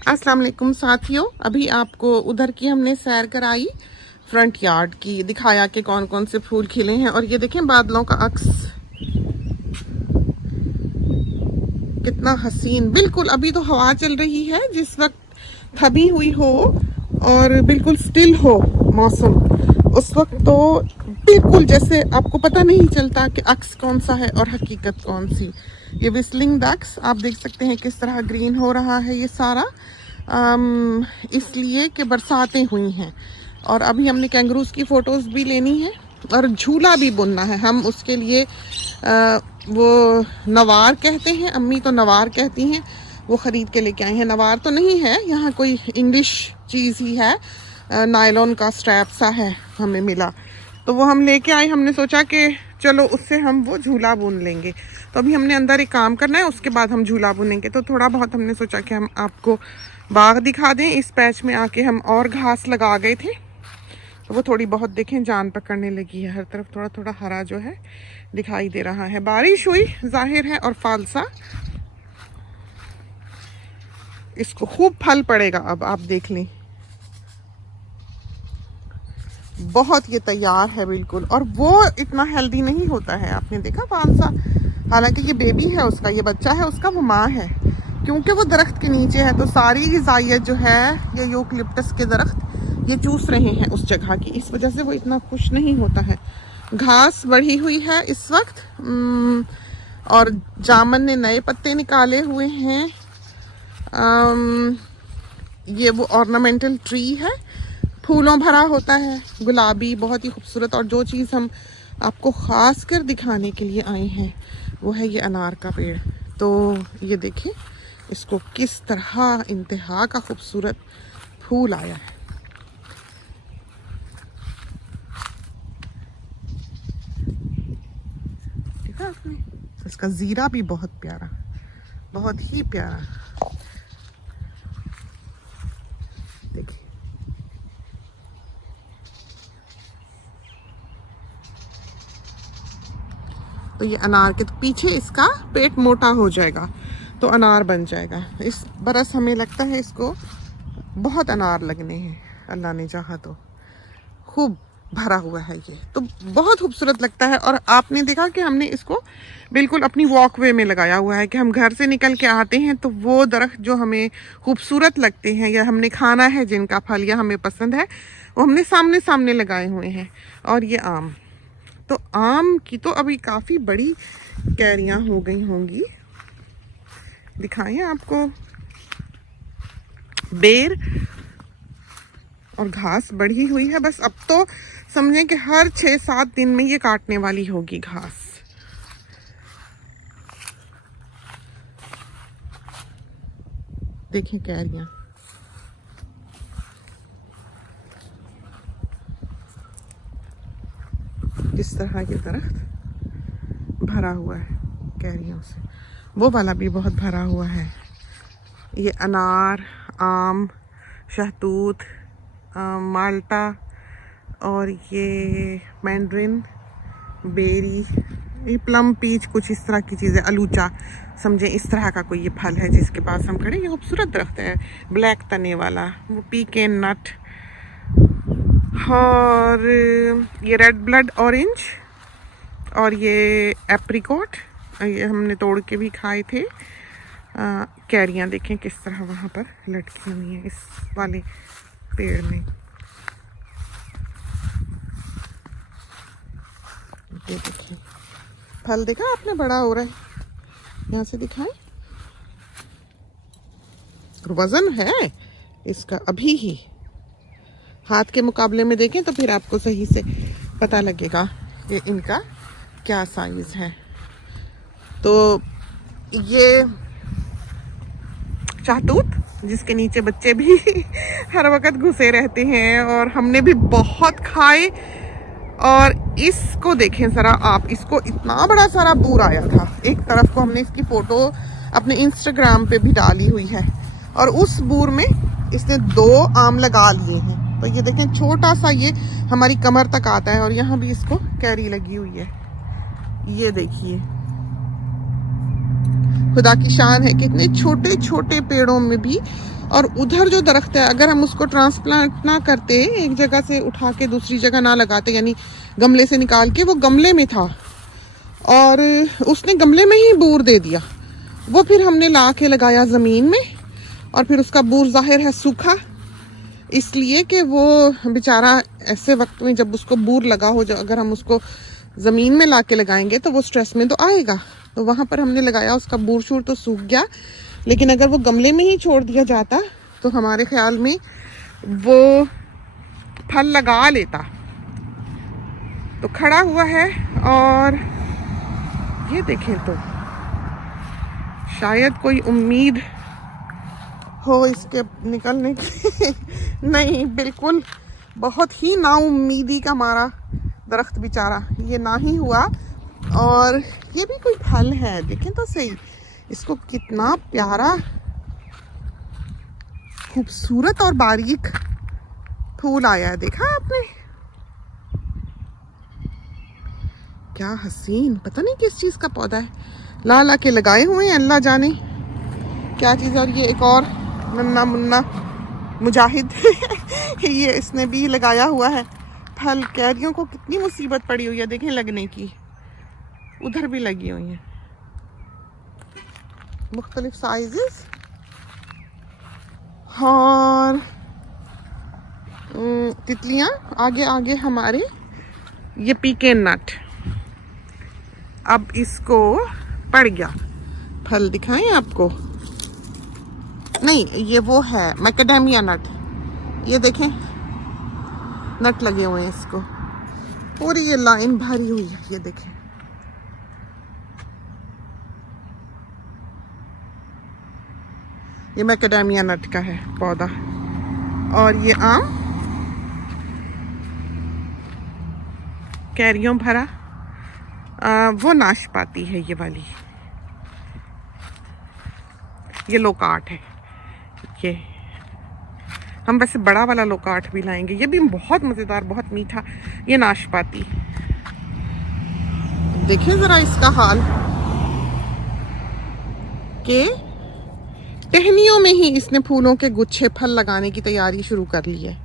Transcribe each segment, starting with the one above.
अस्सलाम वालेकुम साथियों, अभी आपको उधर की हमने सैर कराई, फ्रंट यार्ड की दिखाया कि कौन कौन से फूल खिले हैं। और ये देखें बादलों का अक्स कितना हसीन। बिल्कुल अभी तो हवा चल रही है, जिस वक्त थमी हुई हो और बिल्कुल स्टिल हो मौसम, उस वक्त तो बिल्कुल जैसे आपको पता नहीं चलता कि अक्स कौन सा है और हकीकत कौन सी। ये विस्लिंग डक्स आप देख सकते हैं किस तरह ग्रीन हो रहा है ये सारा, इसलिए कि बरसातें हुई हैं। और अभी हमने कैंगरूज की फ़ोटोज़ भी लेनी है और झूला भी बुनना है हम उसके लिए। वो नवार कहते हैं, अम्मी तो नवार कहती हैं, वो ख़रीद के लेके आए हैं। नवार तो नहीं है, यहाँ कोई इंग्लिश चीज़ ही है, नायलॉन का स्ट्रैप सा है हमें मिला, तो वो हम लेके आए। हमने सोचा कि चलो उससे हम वो झूला बुन लेंगे। तो अभी हमने अंदर एक काम करना है, उसके बाद हम झूला बुनेंगे। तो थोड़ा बहुत हमने सोचा कि हम आपको बाग दिखा दें। इस पैच में आके हम और घास लगा गए थे, तो वो थोड़ी बहुत देखें जान पकड़ने लगी है। हर तरफ थोड़ा थोड़ा हरा जो है दिखाई दे रहा है। बारिश हुई जाहिर है और फालसा, इसको खूब फल पड़ेगा। अब आप देख लें, बहुत ये तैयार है बिल्कुल। और वो इतना हेल्दी नहीं होता है, आपने देखा फालसा, हालांकि ये बेबी है उसका, ये बच्चा है उसका, वो माँ है। क्योंकि वो दरख्त के नीचे है तो सारी ग़िज़ाइयत जो है ये यूकलिप्टस के दरख्त ये चूस रहे हैं उस जगह की, इस वजह से वो इतना खुश नहीं होता है। घास बढ़ी हुई है इस वक्त, और जामन ने नए पत्ते निकाले हुए हैं। ये वो ऑर्नामेंटल ट्री है, फूलों भरा होता है, गुलाबी, बहुत ही खूबसूरत। और जो चीज़ हम आपको ख़ास कर दिखाने के लिए आए हैं वो है ये अनार का पेड़। तो ये देखें इसको किस तरह इंतहा का खूबसूरत फूल आया है। देखा आपने, इसका ज़ीरा भी बहुत प्यारा, बहुत ही प्यारा। देखिए तो ये अनार के पीछे इसका पेट मोटा हो जाएगा तो अनार बन जाएगा। इस बरस हमें लगता है इसको बहुत अनार लगने हैं, अल्लाह ने चाहा तो। खूब भरा हुआ है ये, तो बहुत खूबसूरत लगता है। और आपने देखा कि हमने इसको बिल्कुल अपनी वॉकवे में लगाया हुआ है कि हम घर से निकल के आते हैं तो वो दरख्त जो हमें खूबसूरत लगते हैं या हमने खाना है, जिनका फल या हमें पसंद है, वो हमने सामने सामने लगाए हुए हैं। और ये आम, तो आम की तो अभी काफ़ी बड़ी कैरियाँ हो गई होंगी, दिखाएं आपको। बेर और घास बढ़ी हुई है, बस अब तो समझें कि हर 6-7 दिन में ये काटने वाली होगी घास। देखें कैरियाँ, किस तरह ये दरख्त भरा हुआ है कैरियों से। वो वाला भी बहुत भरा हुआ है। ये अनार, आम, शहतूत, माल्टा और ये मैंड्रिन, बेरी, ये प्लम, पीच, कुछ इस तरह की चीज़ें, अलूचा समझें, इस तरह का कोई ये फल है जिसके पास हम खड़े। ये खूबसूरत दरख्त है, ब्लैक तने वाला। वो पीकेन नट, और ये रेड ब्लड ऑरेंज, और ये एप्रिकॉट, ये हमने तोड़ के भी खाए थे। कैरियाँ देखें किस तरह वहाँ पर लटकी हुई हैं इस वाले पेड़ में। ये देखिए फल देखा आपने, बड़ा हो रहा है, यहाँ से दिखाएं। वजन है इसका अभी ही, हाथ के मुकाबले में देखें तो फिर आपको सही से पता लगेगा कि इनका क्या साइज है। तो ये शहतूत, जिसके नीचे बच्चे भी हर वक्त घुसे रहते हैं, और हमने भी बहुत खाए। और इसको देखें ज़रा आप, इसको इतना बड़ा सारा बूर आया था। एक तरफ को हमने इसकी फ़ोटो अपने इंस्टाग्राम पे भी डाली हुई है, और उस बूर में इसने 2 आम लगा लिए हैं। तो ये देखें छोटा सा, ये हमारी कमर तक आता है, और यहाँ भी इसको कैरी लगी हुई है। ये देखिए खुदा की शान है कि इतने छोटे छोटे पेड़ों में भी और उधर जो दरख्त है अगर हम उसको ट्रांसप्लांट ना करते, एक जगह से उठा के दूसरी जगह ना लगाते, यानी गमले से निकाल के, वो गमले में था और उसने गमले में ही बूर दे दिया, वो फिर हमने ला के लगाया ज़मीन में और फिर उसका बूर ज़ाहिर है सूखा, इसलिए कि वो बेचारा ऐसे वक्त में जब उसको बूर लगा हो, जो अगर हम उसको ज़मीन में ला के लगाएंगे तो वो स्ट्रेस में तो आएगा, तो वहाँ पर हमने लगाया, उसका बूर शूर तो सूख गया, लेकिन अगर वो गमले में ही छोड़ दिया जाता तो हमारे ख्याल में वो फल लगा लेता। तो खड़ा हुआ है और ये देखें तो शायद कोई उम्मीद हो इसके निकलने की नहीं, बिल्कुल बहुत ही नाउम्मीदी का मारा दरख्त बेचारा, ये ना ही हुआ। और ये भी कोई फल है, देखें तो सही, इसको कितना प्यारा खूबसूरत और बारीक फूल आया है, देखा आपने, क्या हसीन, पता नहीं किस चीज़ का पौधा है, ला ला के लगाए हुए हैं, अल्लाह जाने क्या चीज़। और ये एक और नन्ना मुन्ना मुजाहिद ये इसने भी लगाया हुआ है फल। कैरियों को कितनी मुसीबत पड़ी हुई है, देखें लगने की, उधर भी लगी हुई हैं मुख्तलिफ साइजेस। और तितलियाँ आगे आगे हमारे, ये पीके नट, अब इसको पड़ गया फल, दिखाएं आपको, नहीं ये वो है मैकेडेमिया नट, ये देखें नट लगे हुए हैं इसको, पूरी ये लाइन भरी हुई है, ये देखें, ये मैकेडेमिया नट का है पौधा। और ये आम कैरियों भरा, वो नाशपाती है ये वाली, ये लोकाट है, ये हम वैसे बड़ा वाला लोकाट भी लाएंगे, ये भी बहुत मज़ेदार, बहुत मीठा, ये नाशपाती। देखिए ज़रा इसका हाल कि टहनियों में ही इसने फूलों के गुच्छे फल लगाने की तैयारी शुरू कर ली है,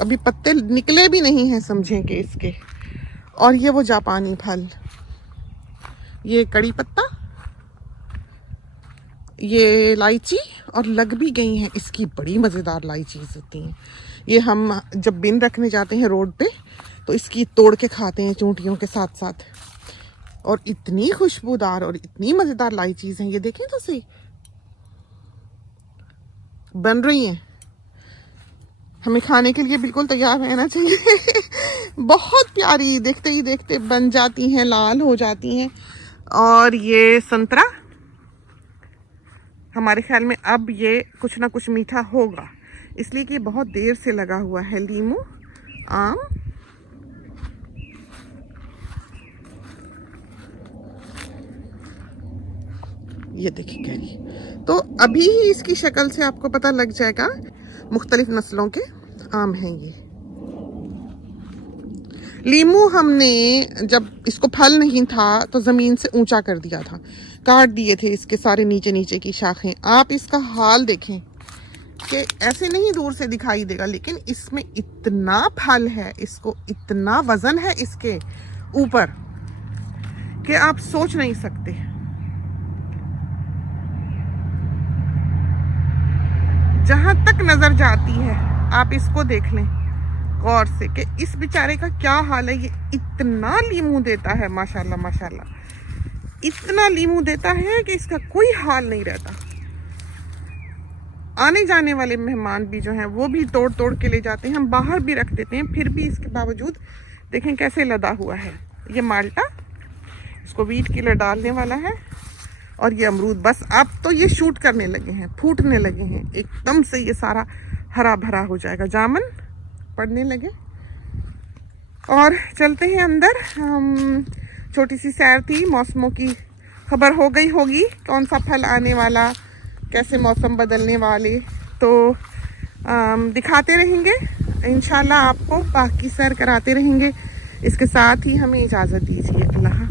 अभी पत्ते निकले भी नहीं हैं समझें कि इसके। और ये वो जापानी फल, ये कड़ी पत्ता, ये इलायची, और लग भी गई हैं, इसकी बड़ी मज़ेदार इलायचीज़ होती हैं, ये हम जब बिन रखने जाते हैं रोड पे तो इसकी तोड़ के खाते हैं चूंटियों के साथ साथ, और इतनी खुशबूदार और इतनी मज़ेदार इलायचीज़ हैं, ये देखें तो सही बन रही हैं, हमें खाने के लिए बिल्कुल तैयार रहना चाहिए बहुत प्यारी, देखते ही देखते बन जाती हैं, लाल हो जाती हैं। और ये संतरा, हमारे ख्याल में अब ये कुछ ना कुछ मीठा होगा, इसलिए कि बहुत देर से लगा हुआ है। लीमू, आम, ये देखिए कैरी, तो अभी ही इसकी शक्ल से आपको पता लग जाएगा मुख्तलिफ नस्लों के आम हैं ये। लीमू हमने जब इसको फल नहीं था तो ज़मीन से ऊंचा कर दिया था, काट दिए थे इसके सारे नीचे नीचे की शाखें। आप इसका हाल देखें कि ऐसे नहीं दूर से दिखाई देगा, लेकिन इसमें इतना फल है, इसको इतना वज़न है इसके ऊपर कि आप सोच नहीं सकते। जहां तक नजर जाती है आप इसको देख लें गौर से कि इस बेचारे का क्या हाल है। ये इतना लीमू देता है माशाल्लाह माशाल्लाह, इतना लीमू देता है कि इसका कोई हाल नहीं रहता। आने जाने वाले मेहमान भी जो हैं वो भी तोड़ तोड़ के ले जाते हैं, हम बाहर भी रख देते हैं, फिर भी इसके बावजूद देखें कैसे लदा हुआ है। ये माल्टा, इसको वीट किलर डालने वाला है। और ये अमरूद, बस अब तो ये शूट करने लगे हैं, फूटने लगे हैं, एकदम से ये सारा हरा भरा हो जाएगा। जामुन पड़ने लगे। और चलते हैं अंदर। छोटी सी सैर थी, मौसमों की खबर हो गई होगी, कौन सा फल आने वाला, कैसे मौसम बदलने वाले, तो दिखाते रहेंगे इंशाल्लाह, आपको बाकी सैर कराते रहेंगे। इसके साथ ही हमें इजाज़त दीजिए। अल्लाह।